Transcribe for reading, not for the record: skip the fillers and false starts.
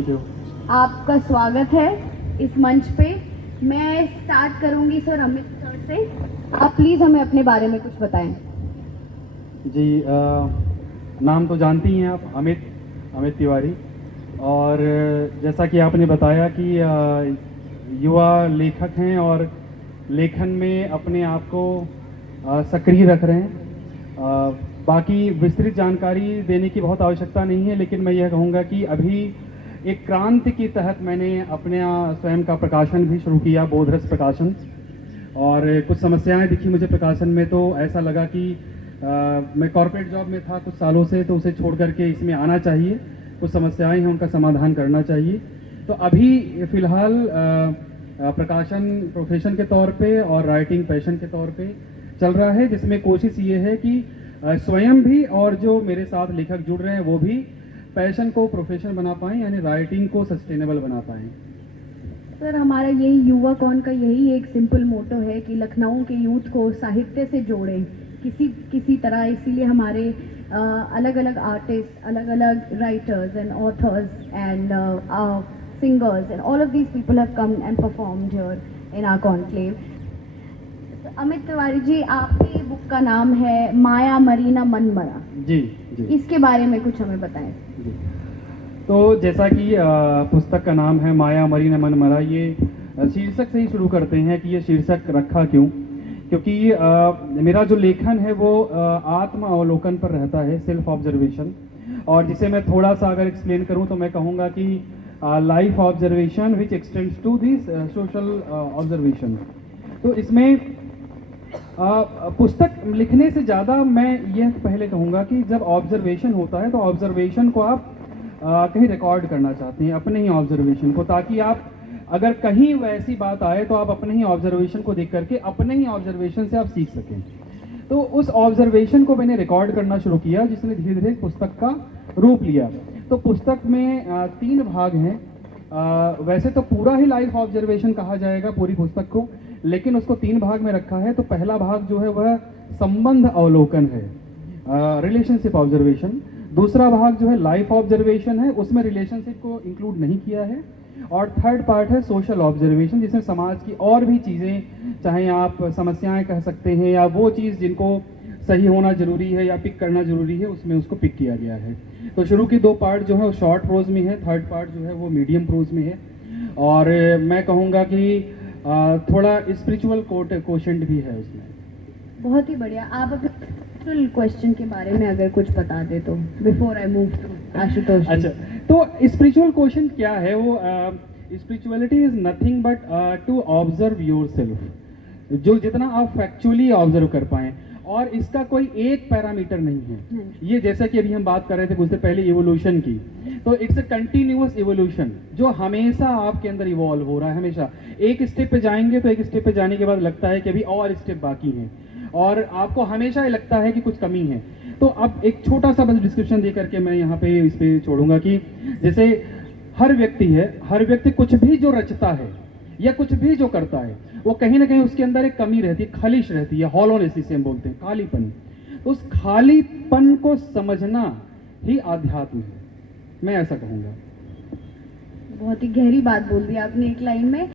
Thank you. आपका स्वागत है इस मंच पे। मैं स्टार्ट करूंगी सर अमित सर से। आप प्लीज़ हमें अपने बारे में कुछ बताएं। जी नाम तो जानती हैं आप, अमित अमित तिवारी। और जैसा कि आपने बताया कि युवा लेखक हैं और लेखन में अपने आप को सक्रिय रख रहे हैं। बाकी विस्तृत जानकारी देने की बहुत आवश्यकता नहीं है, लेकिन मैं यह कहूँगा कि अभी एक क्रांति के तहत मैंने अपने स्वयं का प्रकाशन भी शुरू किया, बोधरस प्रकाशन। और कुछ समस्याएं दिखी मुझे प्रकाशन में, तो ऐसा लगा कि मैं कॉर्पोरेट जॉब में था कुछ सालों से, तो उसे छोड़ करके इसमें आना चाहिए। कुछ समस्याएं हैं, उनका समाधान करना चाहिए। तो अभी फ़िलहाल प्रकाशन प्रोफेशन के तौर पे और राइटिंग पैशन के तौर पे चल रहा है, जिसमें कोशिश ये है कि स्वयं भी और जो मेरे साथ लेखक जुड़ रहे हैं वो भी पैशन को प्रोफेशन बना पाएँ, यानी राइटिंग को सस्टेनेबल बना पाएँ। सर हमारा यही युवा कौन का यही एक सिंपल मोटो है कि लखनऊ के यूथ को साहित्य से जोड़ें किसी तरह। इसीलिए हमारे अलग अलग आर्टिस्ट, अलग अलग writers and authors and singers and all of these people have come and performed here in our conclave. Amit Tiwari ji, आपकी बुक का नाम है माया मरीना मन मरा। जी जी, इसके बारे में कुछ हमें बताएं। जी। तो जैसा कि पुस्तक का नाम है माया मरी न मन मरा, ये शीर्षक से ही शुरू करते हैं कि ये शीर्षक रखा क्यों। क्योंकि मेरा जो लेखन है वो आत्म अवलोकन पर रहता है, सेल्फ ऑब्जर्वेशन। और जिसे मैं थोड़ा सा अगर एक्सप्लेन करूं तो मैं कहूँगा कि life observation which extends to this social observation. तो इसमें पुस्तक लिखने से ज़्यादा मैं यह पहले कहूँगा कि जब ऑब्जर्वेशन होता है तो ऑब्जर्वेशन को आप कहीं रिकॉर्ड करना चाहते हैं, अपने ही ऑब्जर्वेशन को, ताकि आप अगर कहीं वैसी बात आए तो आप अपने ही ऑब्जर्वेशन को देख करके अपने ही ऑब्जर्वेशन से आप सीख सकें। तो उस ऑब्जर्वेशन को मैंने रिकॉर्ड करना शुरू किया, जिसने धीरे धीरे पुस्तक का रूप लिया। तो पुस्तक में 3 भाग हैं। वैसे तो पूरा ही लाइफ ऑब्जर्वेशन कहा जाएगा पूरी पुस्तक को, लेकिन उसको 3 भाग में रखा है। तो पहला भाग जो है वह संबंध अवलोकन है, रिलेशनशिप ऑब्जर्वेशन। दूसरा भाग जो है लाइफ ऑब्जर्वेशन है, उसमें रिलेशनशिप को इंक्लूड नहीं किया है। और थर्ड पार्ट है सोशल ऑब्जर्वेशन, जिसमें समाज की और भी चीज़ें, चाहे आप समस्याएं कह सकते हैं या वो चीज़ जिनको सही होना जरूरी है या पिक करना जरूरी है, उसमें उसको पिक किया गया है। तो शुरू की 2 पार्ट जो है वो शॉर्ट प्रोज में है, थर्ड पार्ट जो है वो मीडियम प्रोज में है। और मैं कहूँगा कि थोड़ा स्पिरिचुअल कोशेंट भी है उसमें। बहुत ही बढ़िया। आप अपने क्वेश्चन के बारे में अगर कुछ बता दे तो before I move to Ashutosh. अच्छा, तो स्पिरिचुअल क्वेश्चन क्या है? वो spirituality is nothing but to observe yourself, जो जितना आप फैक्चुअली ऑब्जर्व कर पाएं। और इसका कोई एक पैरामीटर नहीं है। ये जैसा कि अभी हम बात कर रहे थे कुछ देर पहले इवोल्यूशन की, तो इट्स अ कंटिन्यूअस इवोल्यूशन जो हमेशा आपके अंदर इवॉल्व हो रहा है। हमेशा एक स्टेप पे जाएंगे तो एक स्टेप पे जाने के बाद लगता है कि अभी और स्टेप बाकी हैं, और आपको हमेशा ही लगता है कि कुछ कमी है। तो अब एक छोटा सा बस डिस्क्रिप्शन दे करके मैं यहाँ पे इस पे छोड़ूंगा कि जैसे हर व्यक्ति है, हर व्यक्ति कुछ भी जो रचता है या कुछ भी जो करता है, वो कहीं ना कहीं उसके अंदर एक कमी रहती है, खलिश रहती है, हॉलोनेस जिसे हम बोलते हैं, खालीपन। तो उस खालीपन को समझना ही आध्यात्म है, मैं ऐसा कहूँगा। बहुत ही गहरी बात बोल दी आपने एक लाइन में।